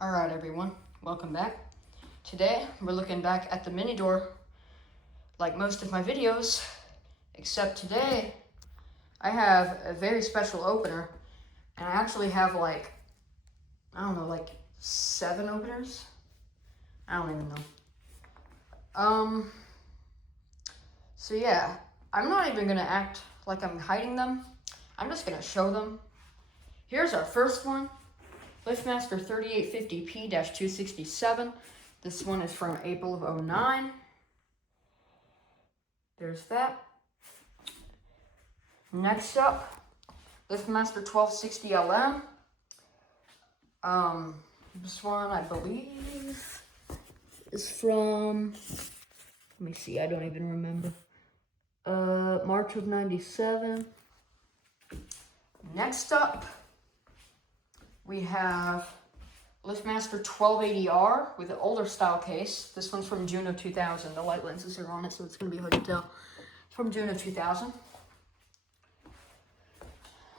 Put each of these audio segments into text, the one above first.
Alright everyone, welcome back. Today we're looking back at the mini door like most of my videos, except today I have a very special opener, and I actually have like 7 openers? I don't even know. So yeah, I'm not even gonna act like I'm hiding them. I'm just gonna show them. Here's our first one. LiftMaster 3850P-267. This one is from April of 09. There's that. Next up, LiftMaster 1260LM. This one, I believe, is from, let me see, I don't even remember. March of 97. Next up, we have LiftMaster 1280R with an older style case. This one's from June of 2000. The light lenses are on it, so it's going to be hard to tell. It's from June of 2000.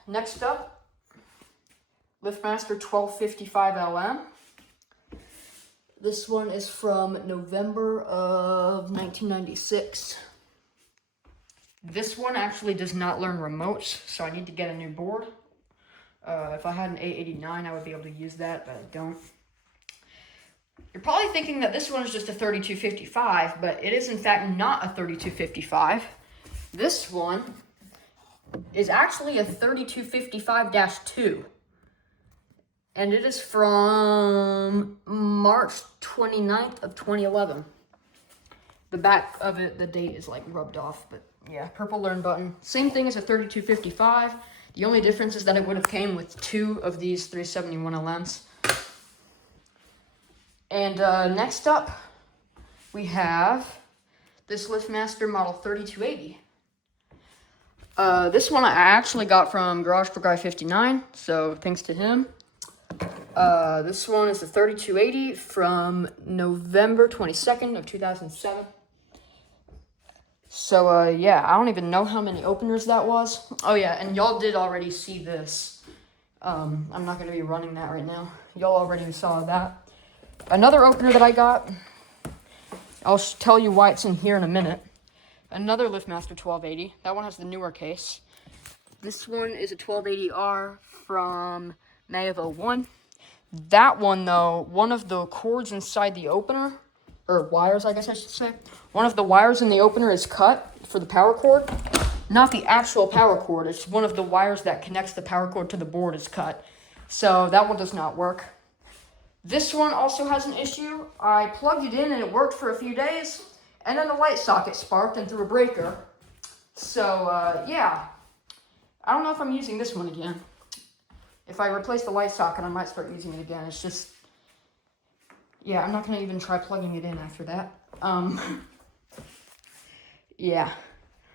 Next up, LiftMaster 1255LM. This one is from November of 1996. This one actually does not learn remotes, so I need to get a new board. If I had an A89, I would be able to use that, but I don't. You're probably thinking that this one is just a 3255, but it is in fact not a 3255. This one is actually a 3255-2. And it is from March 29th of 2011. The back of it, the date is like rubbed off, but yeah, purple learn button. Same thing as a 3255. The only difference is that it would have came with 2 of these 371 LMs. And next up, we have this LiftMaster model 3280. This one I actually got from Garage for Guy 59, so thanks to him. This one is the 3280 from November 22nd of 2007. So, yeah, I don't even know how many openers that was. Oh, yeah, and y'all did already see this. I'm not going to be running that right now. Y'all already saw that. Another opener that I got, I'll tell you why it's in here in a minute. Another LiftMaster 1280. That one has the newer case. This one is a 1280R from May of 01. That one, though, one of the cords inside the opener, or wires, I guess I should say, one of the wires in the opener is cut for the power cord. Not the actual power cord, it's one of the wires that connects the power cord to the board is cut. So that one does not work. This one also has an issue. I plugged it in and it worked for a few days, and then the light socket sparked and threw a breaker. So, yeah. I don't know if I'm using this one again. If I replace the light socket, I might start using it again. It's just, yeah, I'm not going to even try plugging it in after that. Yeah.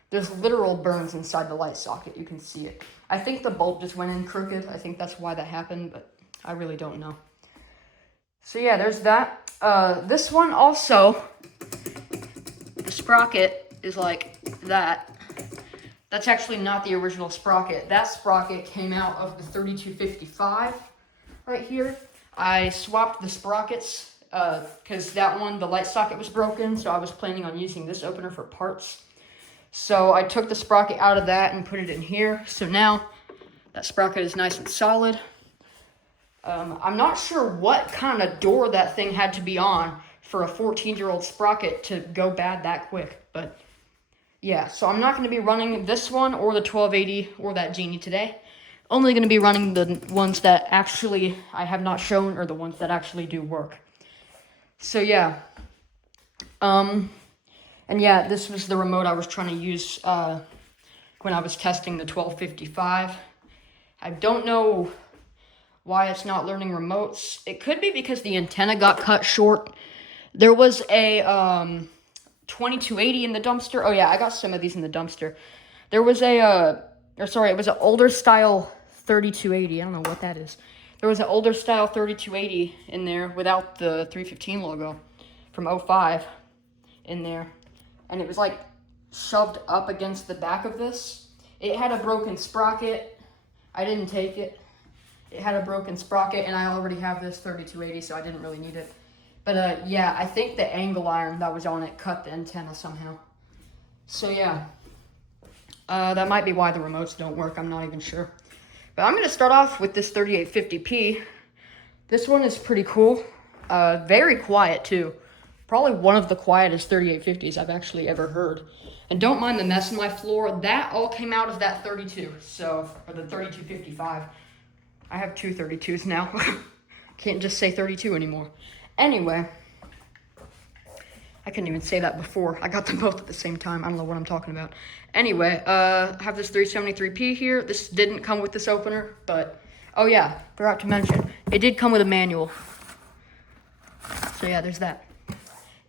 There's literal burns inside the light socket. You can see it. I think the bolt just went in crooked. I think that's why that happened, but I really don't know. So, yeah, there's that. This one also, the sprocket is like that. That's actually not the original sprocket. That sprocket came out of the 3255 right here. I swapped the sprockets because that one, the light socket was broken, so I was planning on using this opener for parts. So I took the sprocket out of that and put it in here. So now that sprocket is nice and solid. I'm not sure what kind of door that thing had to be on for a 14-year-old sprocket to go bad that quick, but yeah, so I'm not going to be running this one or the 1280 or that Genie today. Only going to be running the ones that actually I have not shown, or the ones that actually do work. So yeah. And yeah, this was the remote I was trying to use when I was testing the 1255. I don't know why it's not learning remotes. It could be because the antenna got cut short. There was a 2280 in the dumpster. Oh yeah, I got some of these in the dumpster. There was it was an older style 3280. I don't know what that is. There was an older style 3280 in there without the 315 logo from 05 in there. And it was like shoved up against the back of this. It had a broken sprocket. I didn't take it. it had a broken sprocket, and I already have this 3280, so I didn't really need it. But yeah, I think the angle iron that was on it cut the antenna somehow. So yeah, that might be why the remotes don't work. I'm not even sure. But I'm going to start off with this 3850p. This one is pretty cool. Very quiet too. Probably one of the quietest 3850s I've actually ever heard. And don't mind the mess in my floor. That all came out of that 32, so, or the 3255. I have two 32s now. Can't just say 32 anymore. Anyway, I couldn't even say that before. I got them both at the same time. I don't know what I'm talking about. Anyway, I have this 373p here. This didn't come with this opener, but, oh yeah, forgot to mention, it did come with a manual. So yeah, there's that.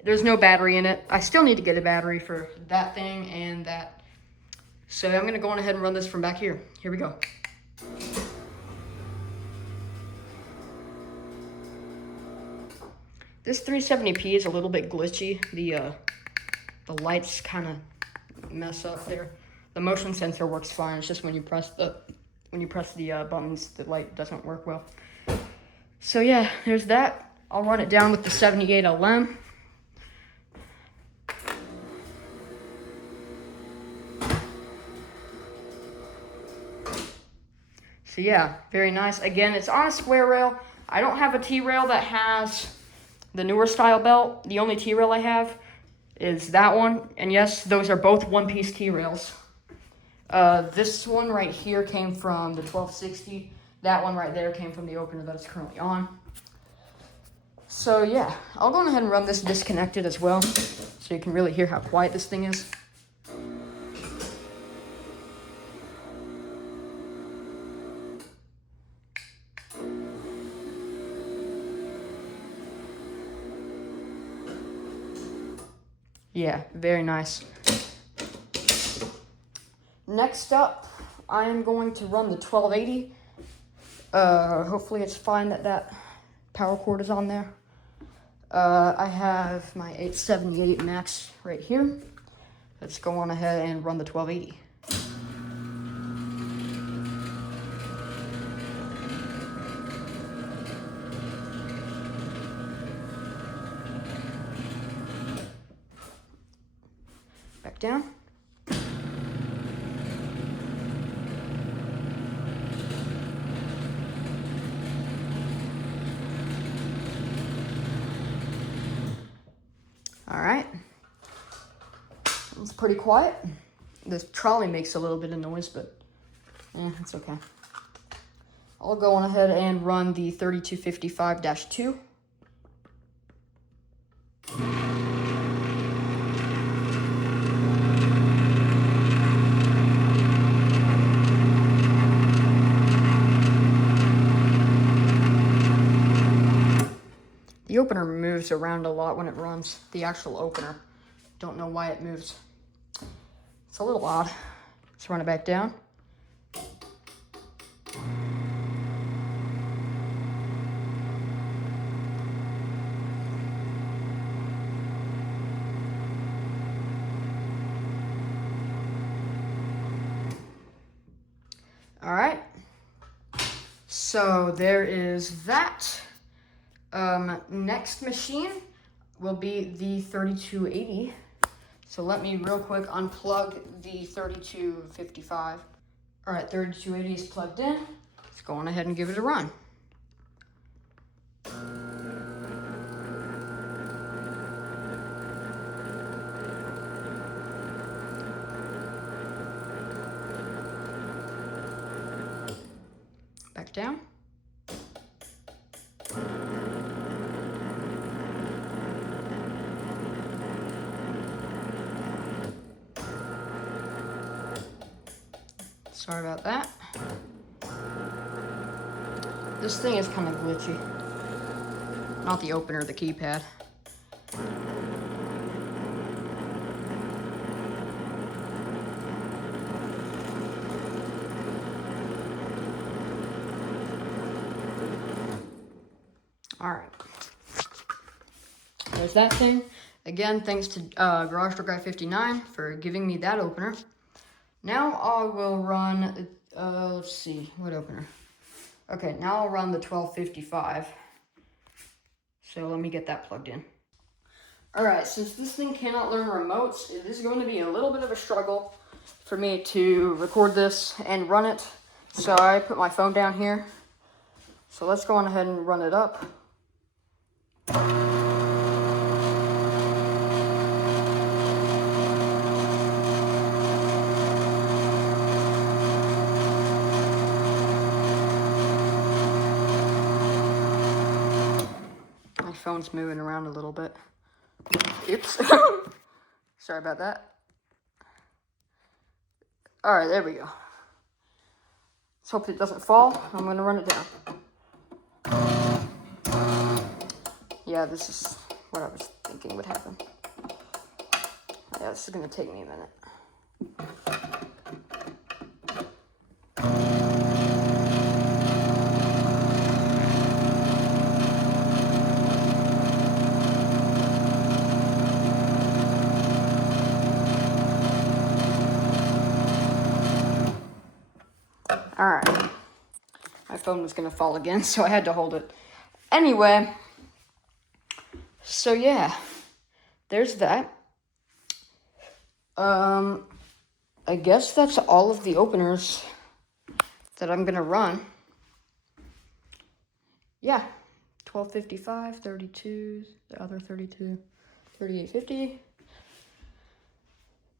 There's no battery in it. I still need to get a battery for that thing and that. So I'm gonna go on ahead and run this from back here. Here we go. This 370p is a little bit glitchy. The lights kind of mess up there. The motion sensor works fine. It's just when you press the buttons, the light doesn't work well. So yeah, there's that. I'll run it down with the 78LM. So yeah, very nice. Again, it's on a square rail. I don't have a T-rail that has the newer style belt. The only T-rail I have is that one. And yes, those are both one-piece T-rails. This one right here came from the 1260. That one right there came from the opener that it's currently on. So yeah, I'll go ahead and run this disconnected as well, so you can really hear how quiet this thing is. Yeah, very nice. Next up, I am going to run the 1280. Hopefully it's fine that power cord is on there. I have my 878 Max right here. Let's go on ahead and run the 1280. Back down. All right, it's pretty quiet. This trolley makes a little bit of noise, but it's okay. I'll go on ahead and run the 3255-2. The opener moves around a lot when it runs, the actual opener. Don't know why it moves. It's a little odd. Let's run it back down. All right. So there is that. Next machine will be the 3280. So let me real quick unplug the 3255. All right, 3280 is plugged in. Let's go on ahead and give it a run. Back down. Sorry about that. This thing is kind of glitchy. Not the opener, the keypad. All right. There's that thing. Again, thanks to Garage Door Guy 59 for giving me that opener. Now I will run, let's see, what opener? Okay, now I'll run the 1255. So let me get that plugged in. Alright, since this thing cannot learn remotes, it is going to be a little bit of a struggle for me to record this and run it. So I put my phone down here. So let's go on ahead and run it up. My phone's moving around a little bit. Oops. Sorry about that. Alright, there we go. Let's hope it doesn't fall. I'm going to run it down. Yeah, this is what I was thinking would happen. Yeah, this is going to take me a minute. Alright. My phone was going to fall again, so I had to hold it. Anyway, so yeah, there's that. I guess that's all of the openers that I'm going to run. Yeah, 1255, 32, the other 32, 3850.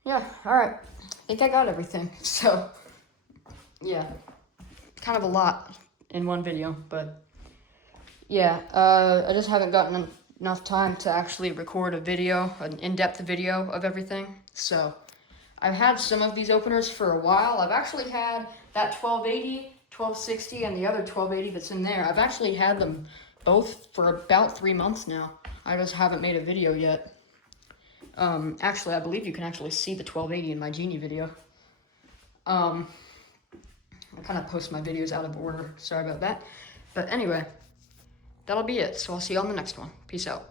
Yeah, alright. I think I got everything. So, yeah, kind of a lot in one video, but yeah, I just haven't gotten enough time to actually record a video, an in-depth video of everything. So, I've had some of these openers for a while. I've actually had that 1280, 1260, and the other 1280 that's in there. I've actually had them both for about 3 months now. I just haven't made a video yet. Actually, I believe you can actually see the 1280 in my Genie video. I kind of post my videos out of order. Sorry about that. But anyway, that'll be it. So I'll see you on the next one. Peace out.